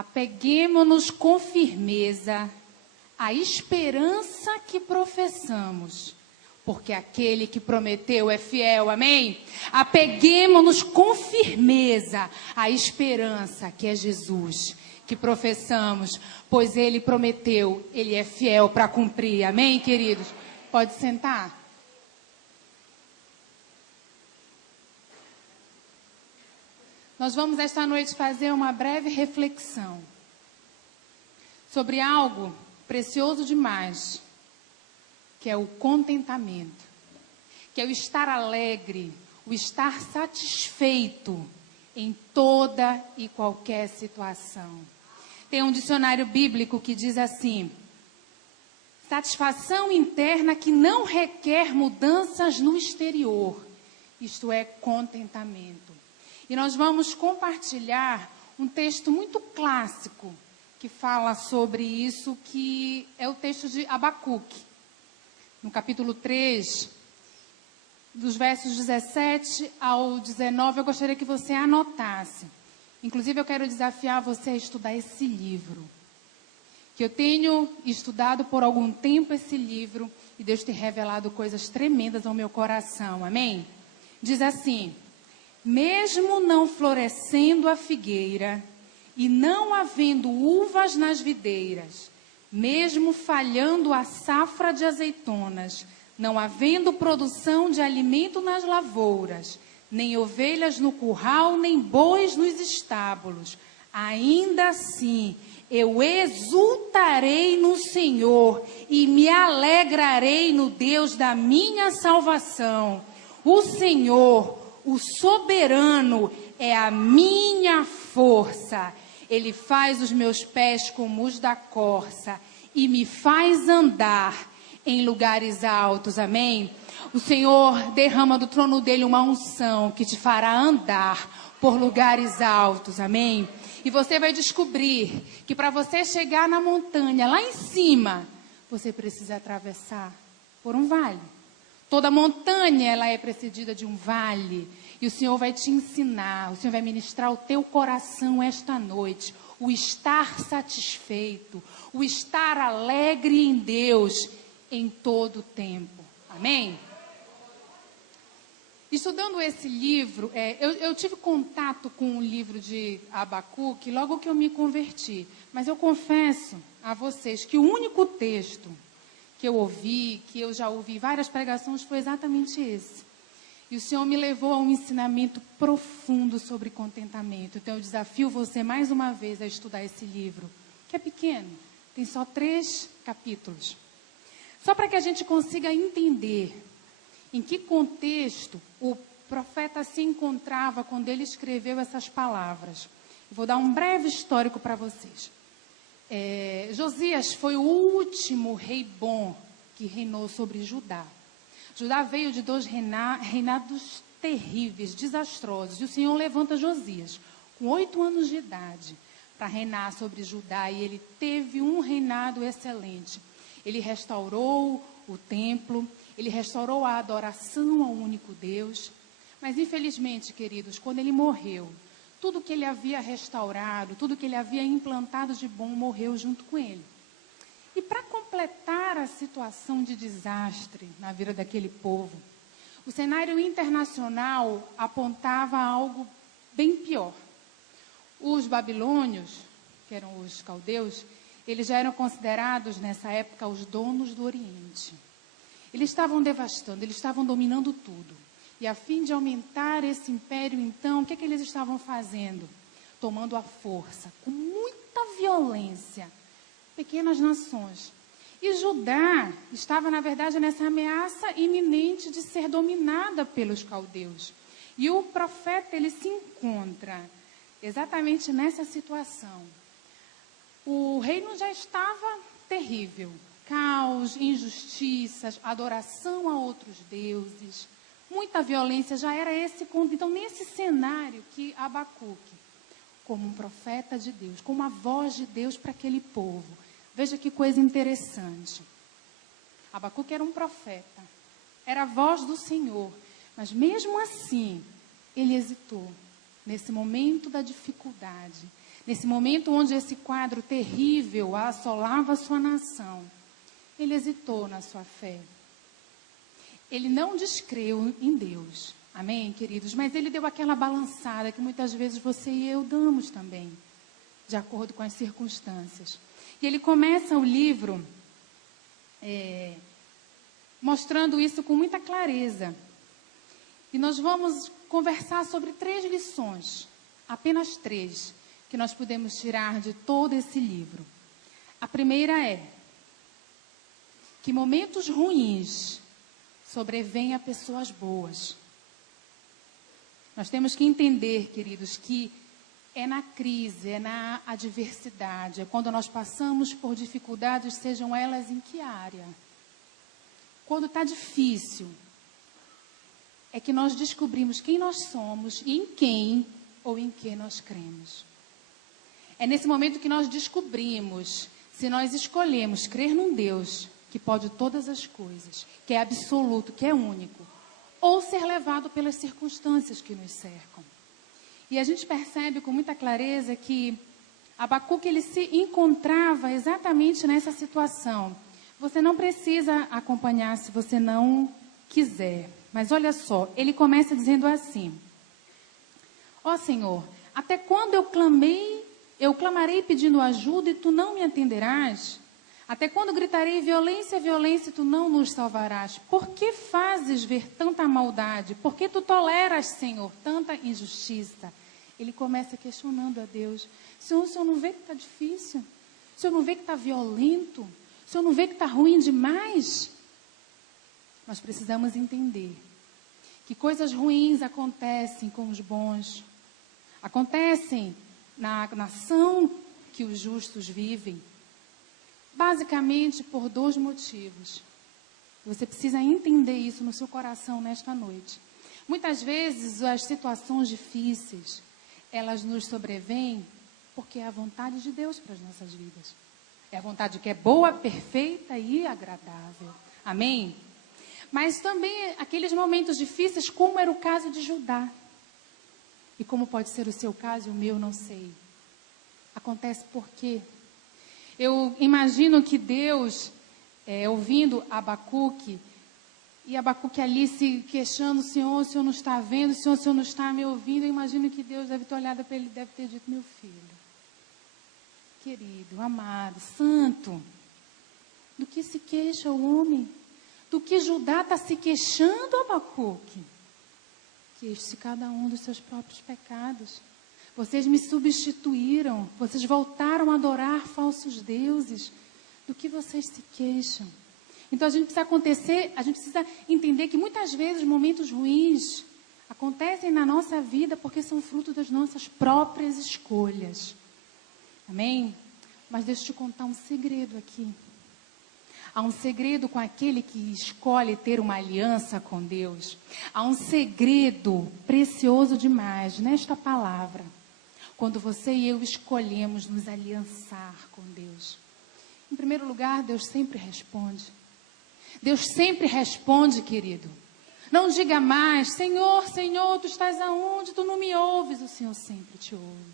Apeguemo-nos com firmeza à esperança que professamos, porque aquele que prometeu é fiel, amém? Apeguemo-nos com firmeza à esperança que é Jesus, que professamos, pois ele prometeu, ele é fiel para cumprir, amém, queridos? Pode sentar. Nós vamos esta noite fazer uma breve reflexão sobre algo precioso demais, que é o contentamento, que é o estar alegre, o estar satisfeito em toda e qualquer situação. Tem um dicionário bíblico que diz assim: satisfação interna que não requer mudanças no exterior, isto é, contentamento. E nós vamos compartilhar um texto muito clássico que fala sobre isso, que é o texto de Abacuque. No capítulo 3, dos versos 17 ao 19, eu gostaria que você anotasse. Inclusive, eu quero desafiar você a estudar esse livro. Que eu tenho estudado por algum tempo esse livro e Deus tem revelado coisas tremendas ao meu coração, amém? Diz assim: mesmo não florescendo a figueira e não havendo uvas nas videiras, mesmo falhando a safra de azeitonas, não havendo produção de alimento nas lavouras, nem ovelhas no curral, nem bois nos estábulos, ainda assim eu exultarei no Senhor e me alegrarei no Deus da minha salvação. O Senhor, o soberano, é a minha força. Ele faz os meus pés como os da corça e me faz andar em lugares altos, amém? O Senhor derrama do trono dele uma unção que te fará andar por lugares altos, amém? E você vai descobrir que para você chegar na montanha, lá em cima, você precisa atravessar por um vale. Toda montanha, ela é precedida de um vale. E o Senhor vai te ensinar, o Senhor vai ministrar o teu coração esta noite. O estar satisfeito, o estar alegre em Deus em todo o tempo. Amém? Estudando esse livro, eu tive contato com o livro de Abacuque logo que eu me converti. Mas eu confesso a vocês que o único texto que eu ouvi, que eu já ouvi várias pregações, foi exatamente esse. E o Senhor me levou a um ensinamento profundo sobre contentamento. Então eu desafio você mais uma vez a estudar esse livro, que é pequeno, tem só 3 capítulos. Só para que a gente consiga entender em que contexto o profeta se encontrava quando ele escreveu essas palavras. Eu vou dar um breve histórico para vocês. Josias foi o último rei bom que reinou sobre Judá. Judá veio de 2 reinados terríveis, desastrosos. E o Senhor levanta Josias, com 8 anos de idade, para reinar sobre Judá. E ele teve um reinado excelente. Ele restaurou o templo, ele restaurou a adoração ao único Deus. Mas, infelizmente, queridos, quando ele morreu, tudo que ele havia restaurado, tudo que ele havia implantado de bom, morreu junto com ele. E para completar a situação de desastre na vida daquele povo, o cenário internacional apontava algo bem pior. Os babilônios, que eram os caldeus, eles já eram considerados nessa época os donos do Oriente. Eles estavam devastando, eles estavam dominando tudo. E a fim de aumentar esse império, então, o que eles estavam fazendo? Tomando a força, com muita violência, pequenas nações. E Judá estava, na verdade, nessa ameaça iminente de ser dominada pelos caldeus. E o profeta, ele se encontra exatamente nessa situação. O reino já estava terrível. Caos, injustiças, adoração a outros deuses, muita violência, já era esse ponto. Então, nesse cenário que Abacuque, como um profeta de Deus, como a voz de Deus para aquele povo, veja que coisa interessante. Abacuque era um profeta, era a voz do Senhor, mas mesmo assim, ele hesitou nesse momento da dificuldade, Nesse momento onde esse quadro terrível assolava a sua nação, ele hesitou na sua fé. Ele não descreu em Deus. Amém, queridos? Mas ele deu aquela balançada que muitas vezes você e eu damos também, de acordo com as circunstâncias. E ele começa o livro mostrando isso com muita clareza. E nós vamos conversar sobre 3 lições, apenas 3, que nós podemos tirar de todo esse livro. A primeira é que momentos ruins sobrevêm a pessoas boas. Nós temos que entender, queridos, que é na crise, é na adversidade, é quando nós passamos por dificuldades, sejam elas em que área. Quando está difícil, é que nós descobrimos quem nós somos e em quem ou em que nós cremos. É nesse momento que nós descobrimos se nós escolhemos crer num Deus que pode todas as coisas, que é absoluto, que é único, ou ser levado pelas circunstâncias que nos cercam. E a gente percebe com muita clareza que Abacuque ele se encontrava exatamente nessa situação. Você não precisa acompanhar se você não quiser. Mas olha só, ele começa dizendo assim: ó Senhor, até quando eu clamarei pedindo ajuda e tu não me atenderás? Até quando gritarei violência, violência e tu não nos salvarás? Por que fazes ver tanta maldade? Por que tu toleras, Senhor, tanta injustiça? Ele começa questionando a Deus. Senhor, o Senhor não vê que está difícil? O Senhor não vê que está violento? O Senhor não vê que está ruim demais? Nós precisamos entender que coisas ruins acontecem com os bons. Acontecem na nação que os justos vivem. Basicamente por 2 motivos. Você precisa entender isso no seu coração nesta noite. Muitas vezes as situações difíceis, elas nos sobrevêm porque é a vontade de Deus para as nossas vidas. É a vontade que é boa, perfeita e agradável. Amém? Mas também aqueles momentos difíceis, como era o caso de Judá. E como pode ser o seu caso e o meu, não sei. Acontece por quê? Eu imagino que Deus, ouvindo Abacuque, e Abacuque ali se questionando: Senhor, o Senhor não está vendo, o Senhor não está me ouvindo. Eu imagino que Deus deve ter olhado para ele e deve ter dito: meu filho, querido, amado, santo, do que se queixa o homem? Do que Judá está se queixando, Abacuque? Queixe-se cada um dos seus próprios pecados. Vocês me substituíram, vocês voltaram a adorar falsos deuses. Do que vocês se queixam? Então a gente precisa entender que muitas vezes momentos ruins acontecem na nossa vida porque são fruto das nossas próprias escolhas. Amém? Mas deixa eu te contar um segredo aqui. Há um segredo com aquele que escolhe ter uma aliança com Deus. Há um segredo precioso demais nesta palavra. Quando você e eu escolhemos nos aliançar com Deus. Em primeiro lugar, Deus sempre responde. Deus sempre responde, querido. Não diga mais: Senhor, Senhor, tu estás aonde? Tu não me ouves. O Senhor sempre te ouve.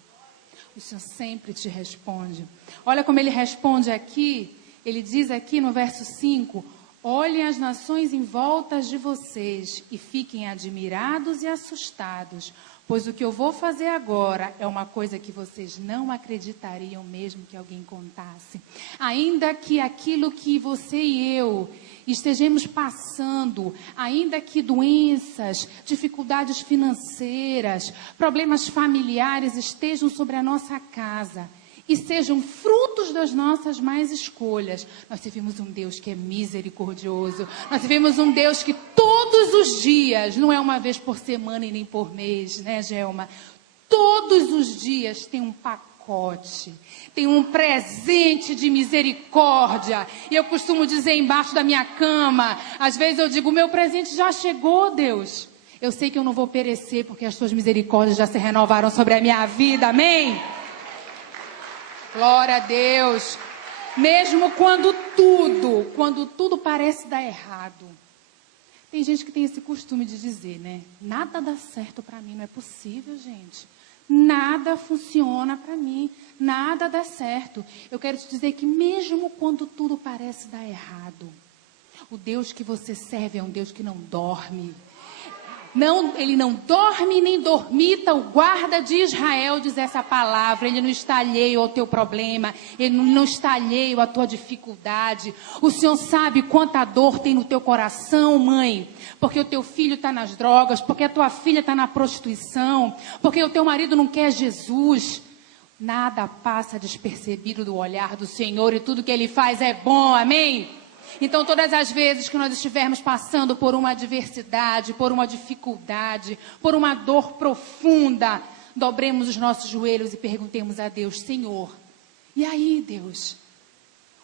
O Senhor sempre te responde. Olha como ele responde aqui. Ele diz aqui no verso 5: olhem as nações em volta de vocês e fiquem admirados e assustados, pois o que eu vou fazer agora é uma coisa que vocês não acreditariam mesmo que alguém contasse. Ainda que aquilo que você e eu estejamos passando, ainda que doenças, dificuldades financeiras, problemas familiares estejam sobre a nossa casa e sejam frutos das nossas más escolhas, nós servimos um Deus que é misericordioso. Nós servimos um Deus que todos os dias, não é uma vez por semana e nem por mês, né, Gelma? Todos os dias tem um pacote, tem um presente de misericórdia. E eu costumo dizer embaixo da minha cama, às vezes eu digo: meu presente já chegou, Deus. Eu sei que eu não vou perecer porque as tuas misericórdias já se renovaram sobre a minha vida, amém? Glória a Deus. Mesmo quando tudo parece dar errado. Tem gente que tem esse costume de dizer, né? Nada dá certo para mim, não é possível, gente. nada funciona para mim, nada dá certo. Eu quero te dizer que mesmo quando tudo parece dar errado, o Deus que você serve é um Deus que não dorme. Não, ele não dorme nem dormita, o guarda de Israel diz essa palavra. Ele não está alheio ao teu problema, ele não está alheio à tua dificuldade. O Senhor sabe quanta dor tem no teu coração, mãe, porque o teu filho está nas drogas, porque a tua filha está na prostituição, porque o teu marido não quer Jesus. Nada passa despercebido do olhar do Senhor e tudo que Ele faz é bom, amém? Então, todas as vezes que nós estivermos passando por uma adversidade, por uma dificuldade, por uma dor profunda, dobremos os nossos joelhos e perguntemos a Deus: Senhor, e aí, Deus?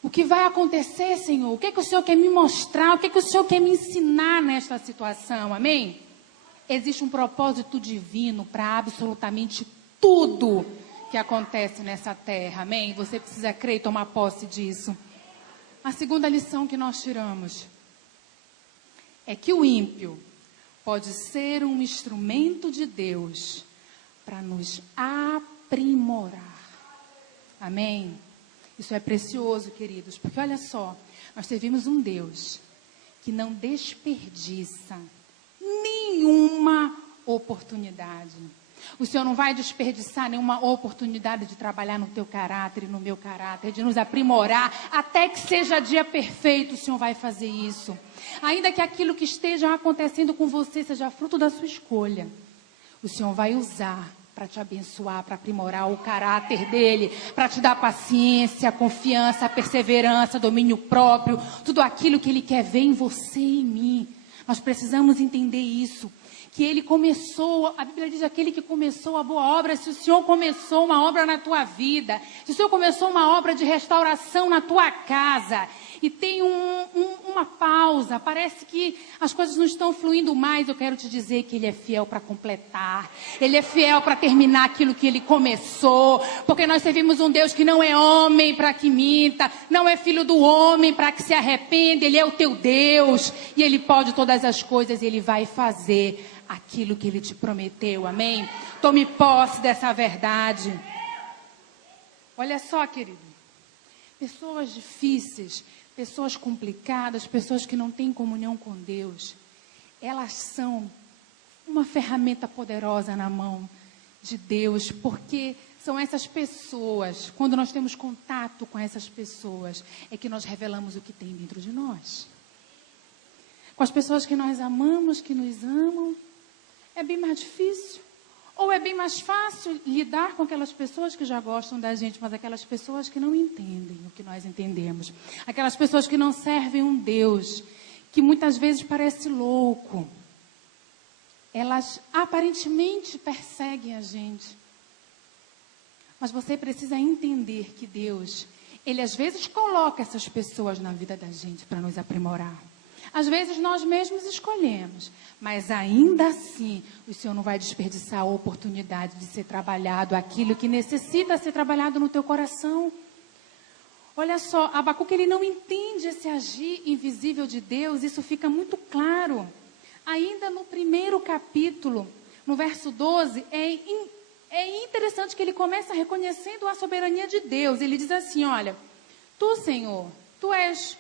O que vai acontecer, Senhor? O que o Senhor quer me mostrar? O que o Senhor quer me ensinar nesta situação, amém? Existe um propósito divino para absolutamente tudo que acontece nessa terra, amém? Você precisa crer e tomar posse disso. A segunda lição que nós tiramos é que o ímpio pode ser um instrumento de Deus para nos aprimorar. Amém? Isso é precioso, queridos, porque olha só, nós servimos um Deus que não desperdiça nenhuma oportunidade. O Senhor não vai desperdiçar nenhuma oportunidade de trabalhar no teu caráter e no meu caráter, de nos aprimorar, até que seja dia perfeito. O Senhor vai fazer isso. Ainda que aquilo que esteja acontecendo com você seja fruto da sua escolha, o Senhor vai usar para te abençoar, para aprimorar o caráter dele, para te dar paciência, confiança, perseverança, domínio próprio, tudo aquilo que Ele quer ver em você e em mim. Nós precisamos entender isso. Que Ele começou, a Bíblia diz, aquele que começou a boa obra. Se o Senhor começou uma obra na tua vida, se o Senhor começou uma obra de restauração na tua casa, e tem uma pausa, parece que as coisas não estão fluindo mais, eu quero te dizer que Ele é fiel para completar, Ele é fiel para terminar aquilo que Ele começou, porque nós servimos um Deus que não é homem para que minta, não é filho do homem para que se arrependa. Ele é o teu Deus, e Ele pode todas as coisas, e Ele vai fazer aquilo que Ele te prometeu, amém? Tome posse dessa verdade. Olha só, querido, pessoas difíceis, pessoas complicadas, pessoas que não têm comunhão com Deus, elas são uma ferramenta poderosa na mão de Deus, porque são essas pessoas, quando nós temos contato com essas pessoas, é que nós revelamos o que tem dentro de nós. Com as pessoas que nós amamos, que nos amam, é bem mais difícil. Ou é bem mais fácil lidar com aquelas pessoas que já gostam da gente, mas aquelas pessoas que não entendem o que nós entendemos. Aquelas pessoas que não servem um Deus, que muitas vezes parece louco. Elas aparentemente perseguem a gente. Mas você precisa entender que Deus, Ele às vezes coloca essas pessoas na vida da gente para nos aprimorar. Às vezes nós mesmos escolhemos, mas ainda assim o Senhor não vai desperdiçar a oportunidade de ser trabalhado aquilo que necessita ser trabalhado no teu coração. Olha só, Abacuque, ele não entende esse agir invisível de Deus, isso fica muito claro. Ainda no primeiro capítulo, no verso 12, é interessante que ele começa reconhecendo a soberania de Deus. Ele diz assim, olha, Tu, Senhor, Tu és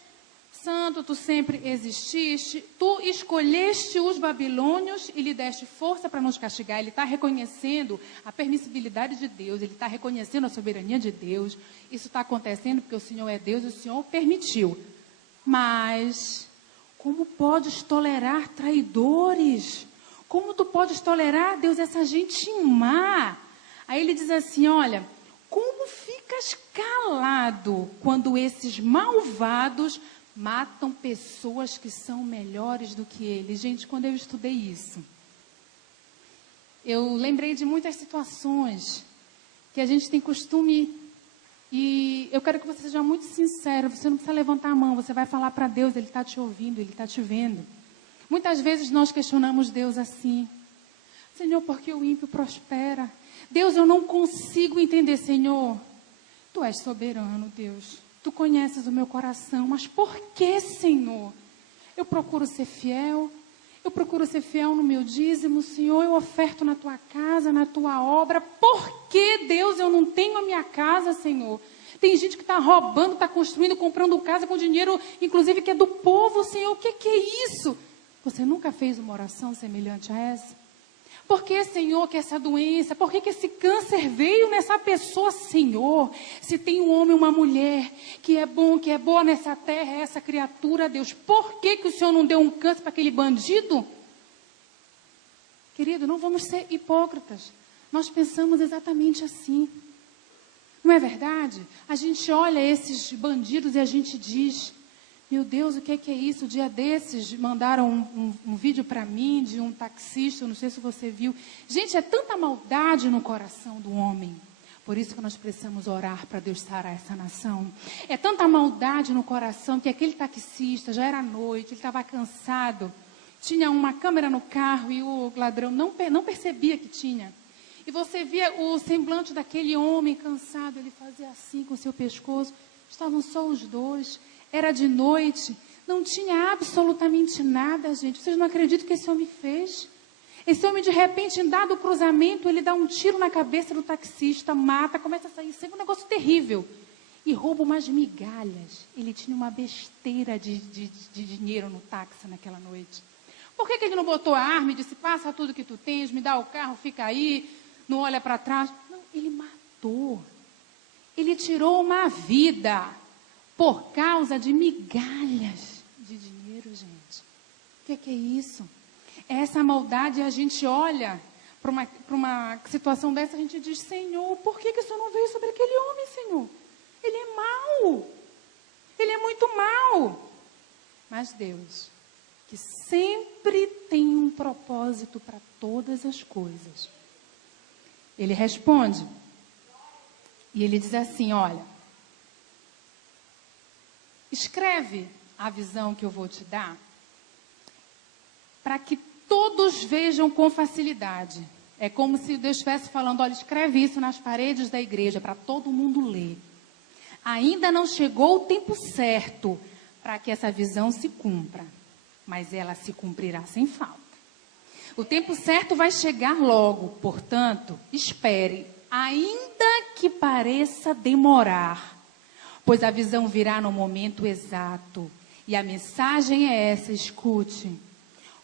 santo, Tu sempre exististe, Tu escolheste os babilônios e lhe deste força para nos castigar. Ele está reconhecendo a permissibilidade de Deus, ele está reconhecendo a soberania de Deus. Isso está acontecendo porque o Senhor é Deus e o Senhor permitiu. Mas como podes tolerar traidores? Como Tu podes tolerar, Deus, essa gente má? Aí ele diz assim, olha, como ficas calado quando esses malvados matam pessoas que são melhores do que eles? Gente, quando eu estudei isso, eu lembrei de muitas situações que a gente tem costume, e eu quero que você seja muito sincero, você não precisa levantar a mão, você vai falar para Deus, Ele está te ouvindo, Ele está te vendo. Muitas vezes nós questionamos Deus assim, Senhor, por que o ímpio prospera? Deus, eu não consigo entender, Senhor, Tu és soberano, Deus. Tu conheces o meu coração, mas por que, Senhor? Eu procuro ser fiel, Eu procuro ser fiel no meu dízimo, Senhor, eu oferto na tua casa, na tua obra. Por que, Deus, eu não tenho a minha casa, Senhor? Tem gente que está roubando, está construindo, comprando casa com dinheiro, inclusive que é do povo, Senhor. O que é isso? Você nunca fez uma oração semelhante a essa? Por que, Senhor, que essa doença, por que esse câncer veio nessa pessoa, Senhor? Se tem um homem e uma mulher que é bom, que é boa nessa terra, essa criatura, Deus, por que o Senhor não deu um câncer para aquele bandido? Querido, não vamos ser hipócritas. Nós pensamos exatamente assim. Não é verdade? A gente olha esses bandidos e a gente diz: meu Deus, o que é isso? O dia desses mandaram um vídeo para mim de um taxista, eu não sei se você viu. Gente, é tanta maldade no coração do homem. Por isso que nós precisamos orar para Deus sarar essa nação. É tanta maldade no coração que aquele taxista, já era noite, ele estava cansado. Tinha uma câmera no carro e o ladrão não percebia que tinha. E você via o semblante daquele homem cansado, ele fazia assim com o seu pescoço. Estavam só os dois. Era de noite, não tinha absolutamente nada, gente. Vocês não acreditam que esse homem fez? Esse homem, de repente, em dado cruzamento, ele dá um tiro na cabeça do taxista, mata, começa a sair sangue, um negócio terrível. E rouba umas migalhas. Ele tinha uma besteira de dinheiro no táxi naquela noite. Por que ele não botou a arma e disse: passa tudo que tu tens, me dá o carro, fica aí, não olha para trás? Não, ele matou. Ele tirou uma vida por causa de migalhas de dinheiro, gente. O que é isso? É essa maldade. A gente olha para uma situação dessa, a gente diz: Senhor, por que o Senhor não veio sobre aquele homem, Senhor? Ele é mau. Ele é muito mau. Mas Deus, que sempre tem um propósito para todas as coisas, Ele responde. E Ele diz assim: olha, escreve a visão que eu vou te dar, para que todos vejam com facilidade. É como se Deus estivesse falando: olha, escreve isso nas paredes da igreja, para todo mundo ler. Ainda não chegou o tempo certo para que essa visão se cumpra, mas ela se cumprirá sem falta. O tempo certo vai chegar logo, portanto, espere, ainda que pareça demorar, pois a visão virá no momento exato. E a mensagem é essa, escute: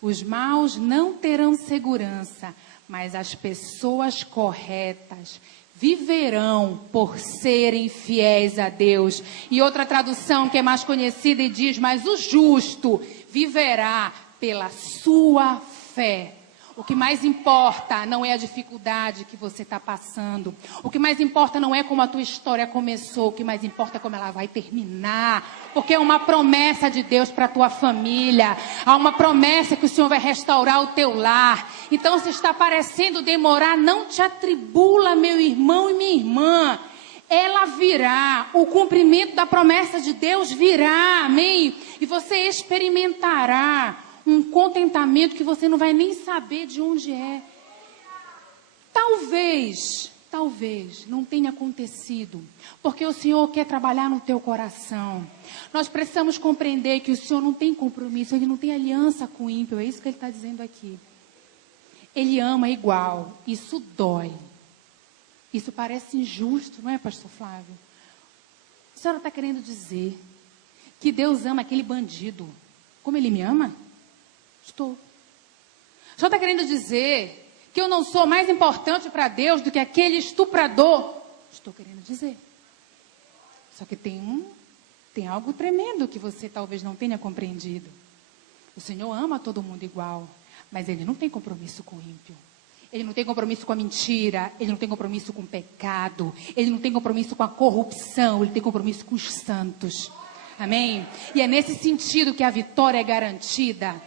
os maus não terão segurança, mas as pessoas corretas viverão por serem fiéis a Deus. E outra tradução que é mais conhecida e diz: mas o justo viverá pela sua fé. O que mais importa não é a dificuldade que você está passando. O que mais importa não é como a tua história começou. O que mais importa é como ela vai terminar. Porque é uma promessa de Deus para a tua família. Há uma promessa que o Senhor vai restaurar o teu lar. Então, se está parecendo demorar, não te atribula, meu irmão e minha irmã. Ela virá. O cumprimento da promessa de Deus virá. Amém? E você experimentará um contentamento que você não vai nem saber de onde é. Talvez não tenha acontecido, porque o Senhor quer trabalhar no teu coração. Nós precisamos compreender que o Senhor não tem compromisso, Ele não tem aliança com o ímpio, é isso que Ele está dizendo aqui. Ele ama igual, isso dói. Isso parece injusto, não é, pastor Flávio? A senhora está querendo dizer que Deus ama aquele bandido como Ele me ama? Estou. O senhor está querendo dizer que eu não sou mais importante para Deus do que aquele estuprador? Estou querendo dizer. Só que tem algo tremendo que você talvez não tenha compreendido. O Senhor ama todo mundo igual, mas Ele não tem compromisso com o ímpio. Ele não tem compromisso com a mentira, Ele não tem compromisso com o pecado, Ele não tem compromisso com a corrupção, Ele tem compromisso com os santos. Amém? E é nesse sentido que a vitória é garantida.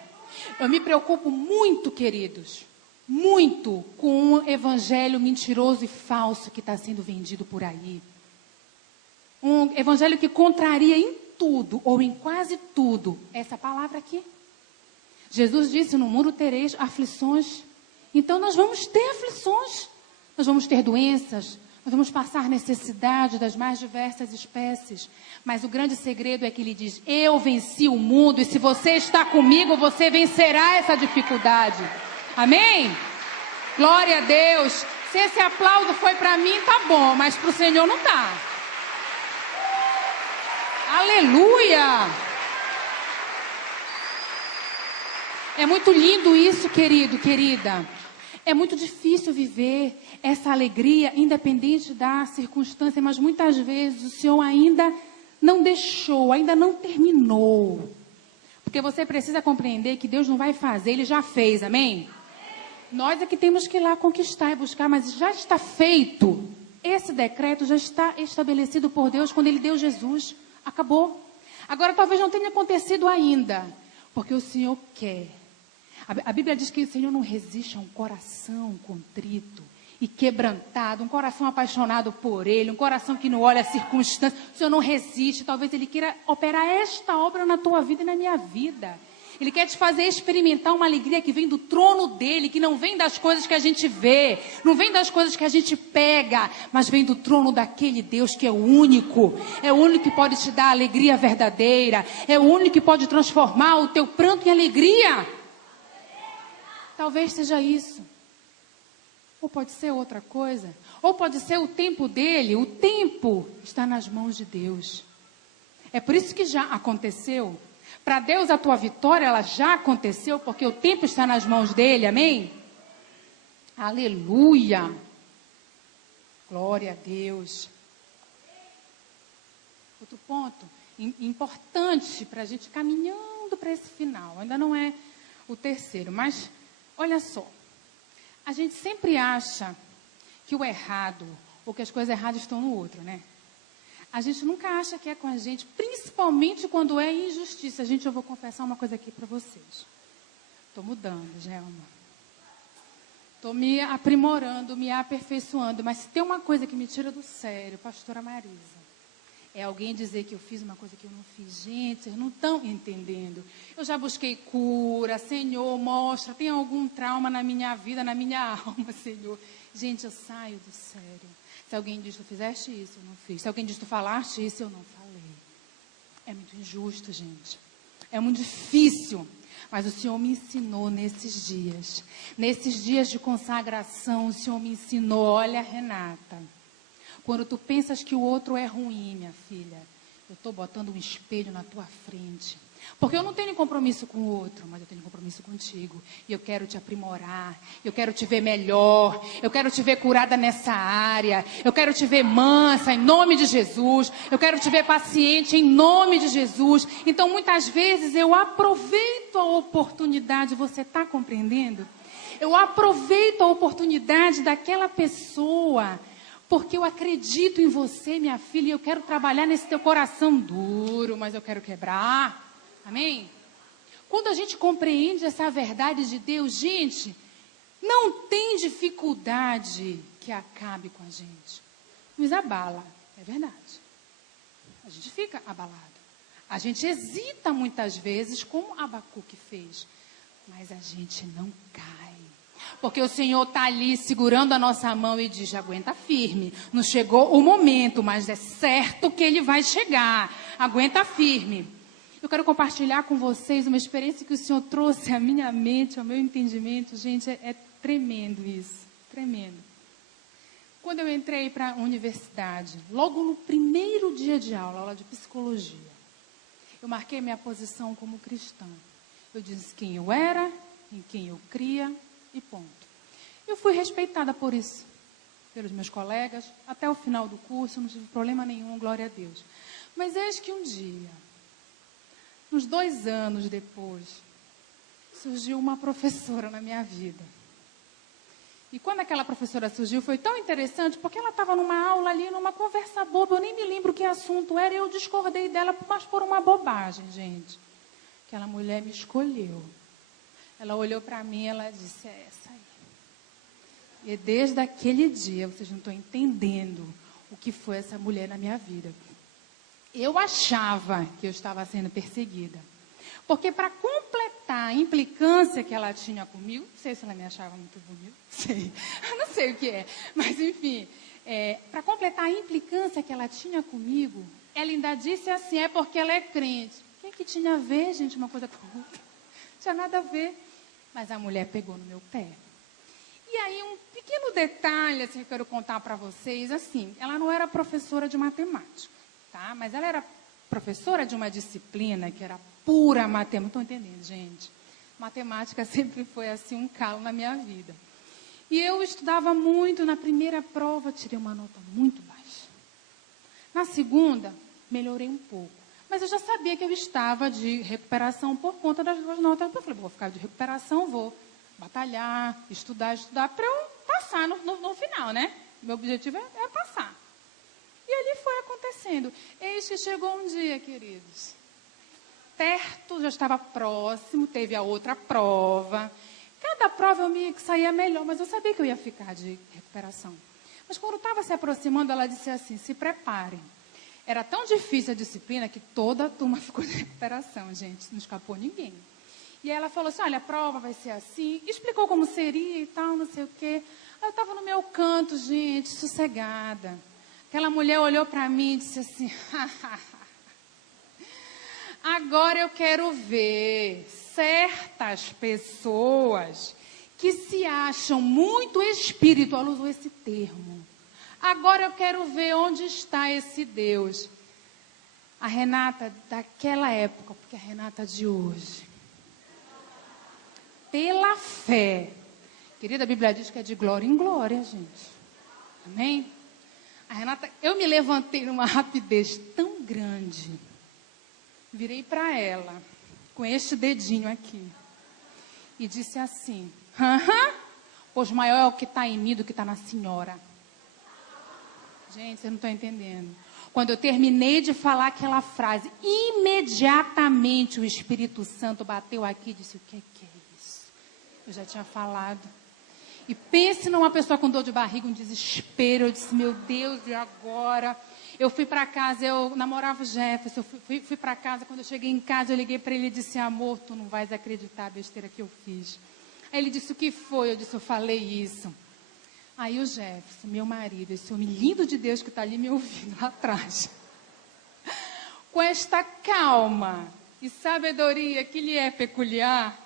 Eu me preocupo muito, queridos, muito com um evangelho mentiroso e falso que está sendo vendido por aí. Um evangelho que contraria em tudo, ou em quase tudo, essa palavra aqui. Jesus disse: no mundo tereis aflições. Então nós vamos ter aflições, nós vamos ter doenças, Nós vamos passar necessidade das mais diversas espécies. Mas o grande segredo é que ele diz, eu venci o mundo e se você está comigo, você vencerá essa dificuldade. Amém? Glória a Deus. Se esse aplauso foi para mim, tá bom, mas para o Senhor não tá. Aleluia! É muito lindo isso, querido, querida. É muito difícil viver essa alegria independente da circunstância, mas muitas vezes o Senhor ainda não deixou, ainda não terminou. Porque você precisa compreender que Deus não vai fazer, Ele já fez, amém? Nós é que temos que ir lá conquistar e buscar, mas já está feito. Esse decreto já está estabelecido por Deus quando Ele deu Jesus. Acabou. Agora talvez não tenha acontecido ainda, porque o Senhor quer. A Bíblia diz que o Senhor não resiste a um coração contrito e quebrantado, um coração apaixonado por Ele, um coração que não olha as circunstâncias. O Senhor não resiste, talvez Ele queira operar esta obra na tua vida e na minha vida. Ele quer te fazer experimentar uma alegria que vem do trono dEle, que não vem das coisas que a gente vê, não vem das coisas que a gente pega, mas vem do trono daquele Deus que é o único que pode te dar alegria verdadeira, é o único que pode transformar o teu pranto em alegria. Talvez seja isso. Ou pode ser outra coisa. Ou pode ser o tempo dele. O tempo está nas mãos de Deus. É por isso que já aconteceu. Para Deus a tua vitória, ela já aconteceu, porque o tempo está nas mãos dele, amém? Aleluia. Glória a Deus. Outro ponto importante para a gente caminhando para esse final. Ainda não é o terceiro, mas olha só. A gente sempre acha que o errado, ou que as coisas erradas estão no outro, né? A gente nunca acha que é com a gente, principalmente quando é injustiça. Gente, eu vou confessar uma coisa aqui para vocês. Estou mudando, Gelma. Estou me aprimorando, me aperfeiçoando. Mas se tem uma coisa que me tira do sério, pastora Marisa, é alguém dizer que eu fiz uma coisa que eu não fiz. Gente, vocês não estão entendendo. Eu já busquei cura, Senhor, mostra, tem algum trauma na minha vida, na minha alma, Senhor. Gente, eu saio do sério. Se alguém diz, tu fizeste isso, eu não fiz. Se alguém diz, tu falaste isso, eu não falei. É muito injusto, gente. É muito difícil. Mas o Senhor me ensinou nesses dias. Nesses dias de consagração, o Senhor me ensinou. Olha, Renata, quando tu pensas que o outro é ruim, minha filha, eu estou botando um espelho na tua frente. Porque eu não tenho compromisso com o outro, mas eu tenho compromisso contigo. E eu quero te aprimorar, eu quero te ver melhor, eu quero te ver curada nessa área, eu quero te ver mansa em nome de Jesus, eu quero te ver paciente em nome de Jesus. Então muitas vezes eu aproveito a oportunidade, você está compreendendo? Eu aproveito a oportunidade daquela pessoa, porque eu acredito em você, minha filha, e eu quero trabalhar nesse teu coração duro, mas eu quero quebrar. Amém? Quando a gente compreende essa verdade de Deus, gente, não tem dificuldade que acabe com a gente. Nos abala, é verdade. A gente fica abalado. A gente hesita muitas vezes, como Abacuque fez. Mas a gente não cai. Porque o Senhor está ali segurando a nossa mão e diz, aguenta firme. Não chegou o momento, mas é certo que ele vai chegar. Aguenta firme. Eu quero compartilhar com vocês uma experiência que o Senhor trouxe à minha mente, ao meu entendimento. Gente, é tremendo isso, tremendo. Quando eu entrei para a universidade, logo no primeiro dia de aula de psicologia, eu marquei minha posição como cristã. Eu disse quem eu era, em quem eu cria e ponto. Eu fui respeitada por isso, pelos meus colegas, até o final do curso, não tive problema nenhum, glória a Deus. Mas eis que um dia, uns 2 anos depois, surgiu uma professora na minha vida. E quando aquela professora surgiu, foi tão interessante, porque ela estava numa aula ali, numa conversa boba, eu nem me lembro que assunto era, e eu discordei dela, mas por uma bobagem, gente. Aquela mulher me escolheu. Ela olhou para mim e ela disse, é essa aí. E desde aquele dia, vocês não estão entendendo o que foi essa mulher na minha vida. Eu achava que eu estava sendo perseguida. Porque para completar a implicância que ela tinha comigo, não sei se ela me achava muito bonita, sei, não sei o que é, mas enfim, para completar a implicância que ela tinha comigo, ela ainda disse assim, é porque ela é crente. O que tinha a ver, gente, uma coisa com outra? Não tinha nada a ver. Mas a mulher pegou no meu pé. E aí, um pequeno detalhe assim, que eu quero contar para vocês, assim, ela não era professora de matemática, tá? Mas ela era professora de uma disciplina que era pura matemática. Estão entendendo, gente? Matemática sempre foi assim um calo na minha vida. E eu estudava muito, na primeira prova tirei uma nota muito baixa. Na segunda, melhorei um pouco. Mas eu já sabia que eu estava de recuperação por conta das notas. Eu falei, vou ficar de recuperação, vou batalhar, estudar para eu passar no final, né? Meu objetivo é passar. E ali foi acontecendo. Eis que chegou um dia, queridos. Perto, já estava próximo, teve a outra prova. Cada prova eu meio que saía melhor, mas eu sabia que eu ia ficar de recuperação. Mas quando estava se aproximando, ela disse assim, se preparem. Era tão difícil a disciplina que toda a turma ficou de recuperação, gente. Não escapou ninguém. E ela falou assim, olha, a prova vai ser assim. Explicou como seria e tal, não sei o quê. Aí eu estava no meu canto, gente, sossegada. Aquela mulher olhou para mim e disse assim, agora eu quero ver certas pessoas que se acham muito espiritual, ela usou esse termo. Agora eu quero ver onde está esse Deus. A Renata daquela época, porque a Renata de hoje, pela fé, querida, a Bíblia diz que é de glória em glória, gente. Amém? A Renata, eu me levantei numa rapidez tão grande, virei para ela, com este dedinho aqui, e disse assim, pois maior é o que está em mim do que está na senhora. Gente, vocês não estão entendendo. Quando eu terminei de falar aquela frase, imediatamente o Espírito Santo bateu aqui e disse, o que é isso? Eu já tinha falado. E pense numa pessoa com dor de barriga, um desespero. Eu disse, meu Deus, e agora? Eu fui para casa, eu namorava o Jefferson, eu fui para casa. Quando eu cheguei em casa, eu liguei para ele e disse, amor, tu não vais acreditar a besteira que eu fiz. Aí ele disse, o que foi? Eu disse, eu falei isso. Aí o Jefferson, meu marido, esse homem lindo de Deus que está ali me ouvindo lá atrás, com esta calma e sabedoria que lhe é peculiar,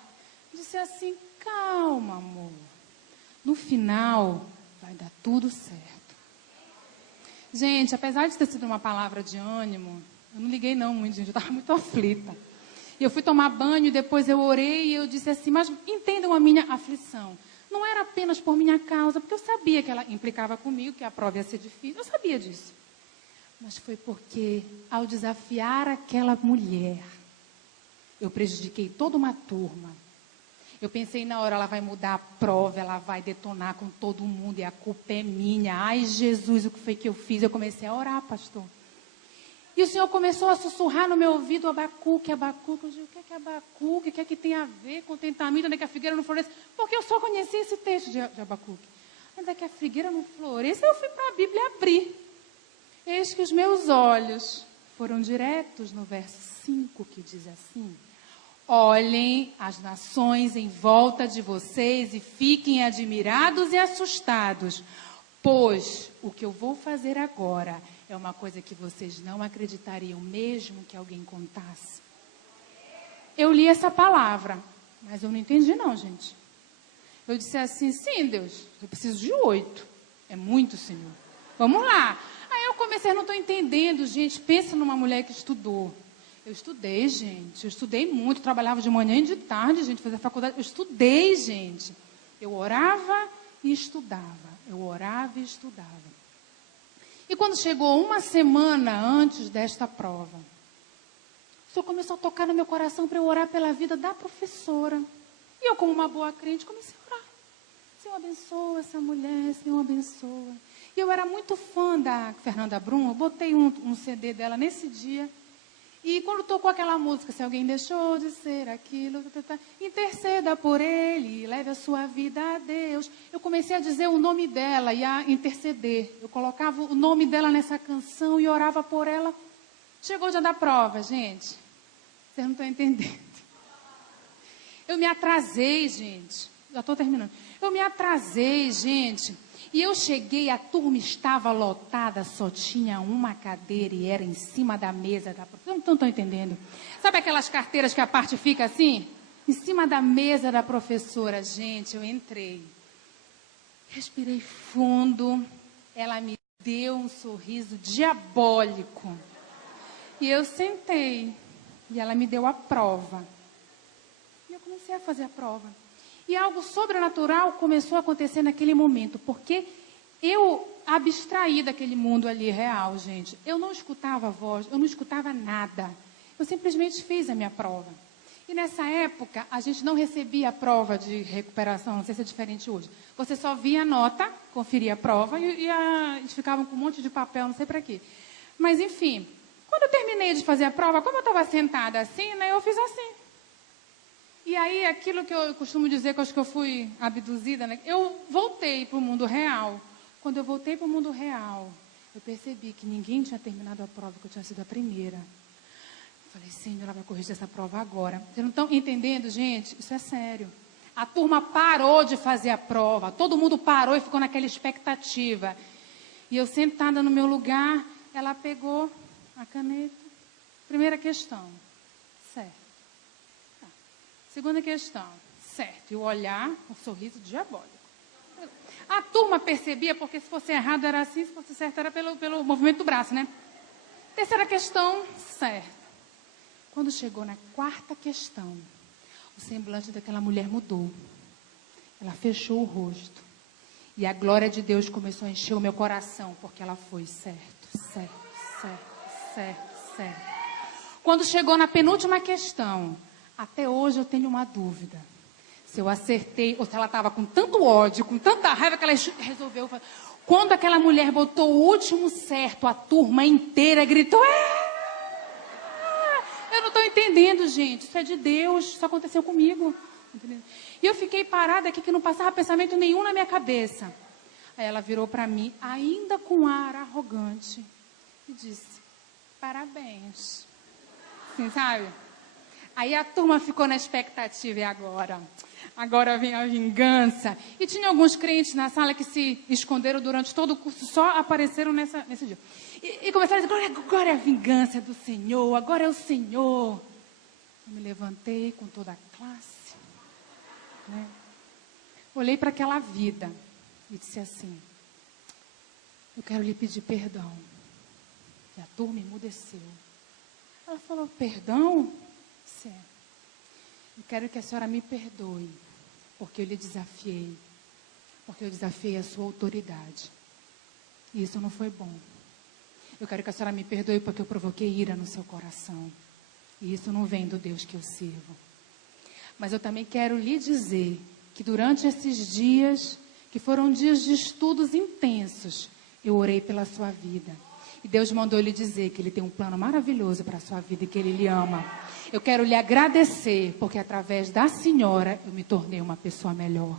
disse assim, calma, amor. No final, vai dar tudo certo. Gente, apesar de ter sido uma palavra de ânimo, eu não liguei não muito, gente, eu estava muito aflita. E eu fui tomar banho, depois eu orei e eu disse assim, mas entendam a minha aflição. Não era apenas por minha causa, porque eu sabia que ela implicava comigo, que a prova ia ser difícil, eu sabia disso. Mas foi porque, ao desafiar aquela mulher, eu prejudiquei toda uma turma. Eu pensei na hora, ela vai mudar a prova, ela vai detonar com todo mundo e a culpa é minha. Ai, Jesus, o que foi que eu fiz? Eu comecei a orar, pastor. E o Senhor começou a sussurrar no meu ouvido, Abacuque, Abacuque. Eu digo, o que é Abacuque? O que é que tem a ver com contentamento, onde é que a figueira não floresce? Porque eu só conhecia esse texto de Abacuque. Onde é que a figueira não floresce? Eu fui para a Bíblia abrir. Eis que os meus olhos foram diretos no verso 5, que diz assim, olhem as nações em volta de vocês e fiquem admirados e assustados, pois o que eu vou fazer agora é uma coisa que vocês não acreditariam mesmo que alguém contasse. Eu li essa palavra, mas eu não entendi não, gente. Eu disse assim, sim, Deus, eu preciso de 8. É muito, Senhor. Vamos lá. Aí eu comecei, não estou entendendo, gente. Pensa numa mulher que estudou. Eu estudei, gente. Eu estudei muito. Trabalhava de manhã e de tarde, gente. Fazia faculdade. Eu estudei, gente. Eu orava e estudava. Eu orava e estudava. E quando chegou uma semana antes desta prova, o Senhor começou a tocar no meu coração para eu orar pela vida da professora. E eu, como uma boa crente, comecei a orar. Senhor, abençoa essa mulher, Senhor, abençoa. E eu era muito fã da Fernanda Brum, eu botei um CD dela nesse dia. E quando tocou aquela música, se alguém deixou de ser aquilo, interceda por ele, leve a sua vida a Deus. Eu comecei a dizer o nome dela e a interceder. Eu colocava o nome dela nessa canção e orava por ela. Chegou o dia da prova, gente. Vocês não estão entendendo. Eu me atrasei, gente. Já estou terminando. Eu me atrasei, gente. E eu cheguei, a turma estava lotada, só tinha uma cadeira e era em cima da mesa da professora. Não estão entendendo? Sabe aquelas carteiras que a parte fica assim? Em cima da mesa da professora. Gente, eu entrei. Respirei fundo. Ela me deu um sorriso diabólico. E eu sentei. E ela me deu a prova. E eu comecei a fazer a prova. E algo sobrenatural começou a acontecer naquele momento, porque eu abstraí daquele mundo ali real, gente. Eu não escutava a voz, eu não escutava nada. Eu simplesmente fiz a minha prova. E nessa época, a gente não recebia a prova de recuperação, não sei se é diferente hoje. Você só via a nota, conferia a prova eles ficavam com um monte de papel, não sei para quê. Mas, enfim, quando eu terminei de fazer a prova, como eu estava sentada assim, né, eu fiz assim. E aí, aquilo que eu costumo dizer, que eu acho que eu fui abduzida, né? Eu voltei para o mundo real. Quando eu voltei para o mundo real, eu percebi que ninguém tinha terminado a prova, que eu tinha sido a primeira. Eu falei, Senhor, ela vai corrigir essa prova agora. Vocês não estão entendendo, gente? Isso é sério. A turma parou de fazer a prova. Todo mundo parou e ficou naquela expectativa. E eu sentada no meu lugar, ela pegou a caneta. Primeira questão. Certo. Segunda questão, certo, e o olhar, um sorriso diabólico. A turma percebia, porque se fosse errado era assim, se fosse certo era pelo movimento do braço, né? Terceira questão, certo. Quando chegou na quarta questão, o semblante daquela mulher mudou. Ela fechou o rosto. E a glória de Deus começou a encher o meu coração, porque ela foi certo, certo, certo, certo, certo. Quando chegou na penúltima questão, até hoje eu tenho uma dúvida. Se eu acertei, ou se ela estava com tanto ódio, com tanta raiva que ela resolveu fazer. Quando aquela mulher botou o último certo, a turma inteira gritou. Eu não estou entendendo, gente. Isso é de Deus. Isso aconteceu comigo. Entendeu? E eu fiquei parada aqui que não passava pensamento nenhum na minha cabeça. Aí ela virou para mim, ainda com ar arrogante, e disse, parabéns. Assim, sabe? Aí a turma ficou na expectativa, e agora? Agora vem a vingança. E tinha alguns crentes na sala que se esconderam durante todo o curso, só apareceram nesse dia. E começaram a dizer, agora é a vingança do Senhor, agora é o Senhor. Eu me levantei com toda a classe, né? Olhei para aquela vida e disse assim, eu quero lhe pedir perdão. E a turma emudeceu. Ela falou, perdão? Eu quero que a senhora me perdoe, porque eu lhe desafiei, porque eu desafiei a sua autoridade. E isso não foi bom. Eu quero que a senhora me perdoe porque eu provoquei ira no seu coração. E isso não vem do Deus que eu sirvo. Mas eu também quero lhe dizer que durante esses dias, que foram dias de estudos intensos, eu orei pela sua vida. E Deus mandou lhe dizer que Ele tem um plano maravilhoso para a sua vida e que Ele lhe ama. Eu quero lhe agradecer, porque através da senhora eu me tornei uma pessoa melhor.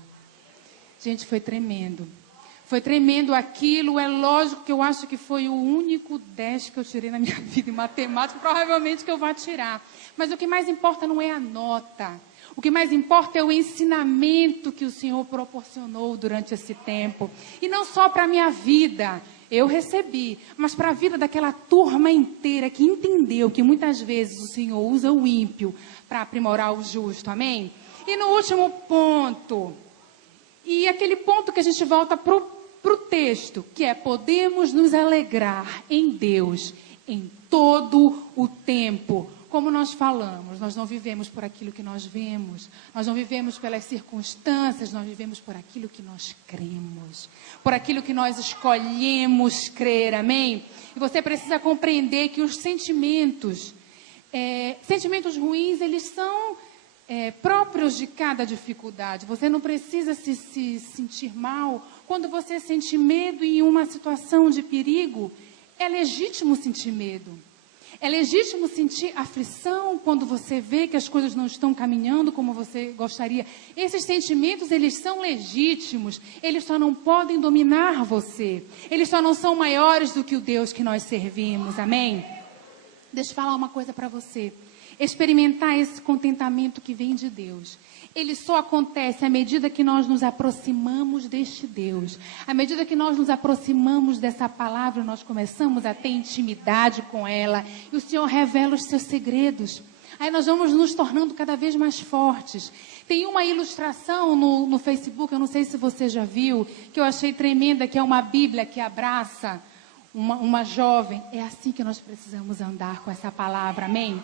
Gente, foi tremendo. Foi tremendo aquilo. É lógico que eu acho que foi o único 10 que eu tirei na minha vida em matemática. Provavelmente que eu vá tirar. Mas o que mais importa não é a nota. O que mais importa é o ensinamento que o Senhor proporcionou durante esse tempo. E não só para a minha vida. Eu recebi, mas para a vida daquela turma inteira que entendeu que muitas vezes o Senhor usa o ímpio para aprimorar o justo, amém? E no último ponto, e aquele ponto que a gente volta para o texto, que é, podemos nos alegrar em Deus em todo o tempo. Como nós falamos, nós não vivemos por aquilo que nós vemos, nós não vivemos pelas circunstâncias, nós vivemos por aquilo que nós cremos, por aquilo que nós escolhemos crer, amém? E você precisa compreender que os sentimentos ruins, eles são próprios de cada dificuldade. Você não precisa se sentir mal. Quando você sente medo em uma situação de perigo, é legítimo sentir medo. É legítimo sentir aflição quando você vê que as coisas não estão caminhando como você gostaria. Esses sentimentos, eles são legítimos. Eles só não podem dominar você. Eles só não são maiores do que o Deus que nós servimos. Amém? Deixa eu falar uma coisa para você. experimentar esse contentamento que vem de Deus. Ele só acontece à medida que nós nos aproximamos deste Deus. À medida que nós nos aproximamos dessa palavra, nós começamos a ter intimidade com ela. E o Senhor revela os seus segredos. Aí nós vamos nos tornando cada vez mais fortes. Tem uma ilustração no Facebook, eu não sei se você já viu, que eu achei tremenda, que é uma Bíblia que abraça uma jovem. É assim que nós precisamos andar com essa palavra, amém?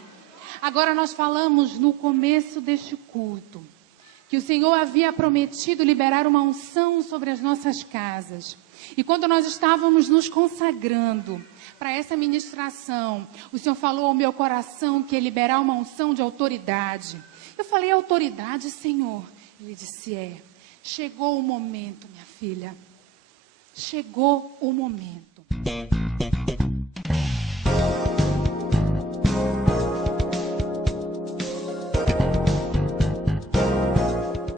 Agora nós falamos no começo deste culto que o Senhor havia prometido liberar uma unção sobre as nossas casas. E quando nós estávamos nos consagrando para essa ministração, o Senhor falou ao meu coração que ia liberar uma unção de autoridade. Eu falei, autoridade, Senhor? Ele disse, chegou o momento, minha filha. Chegou o momento.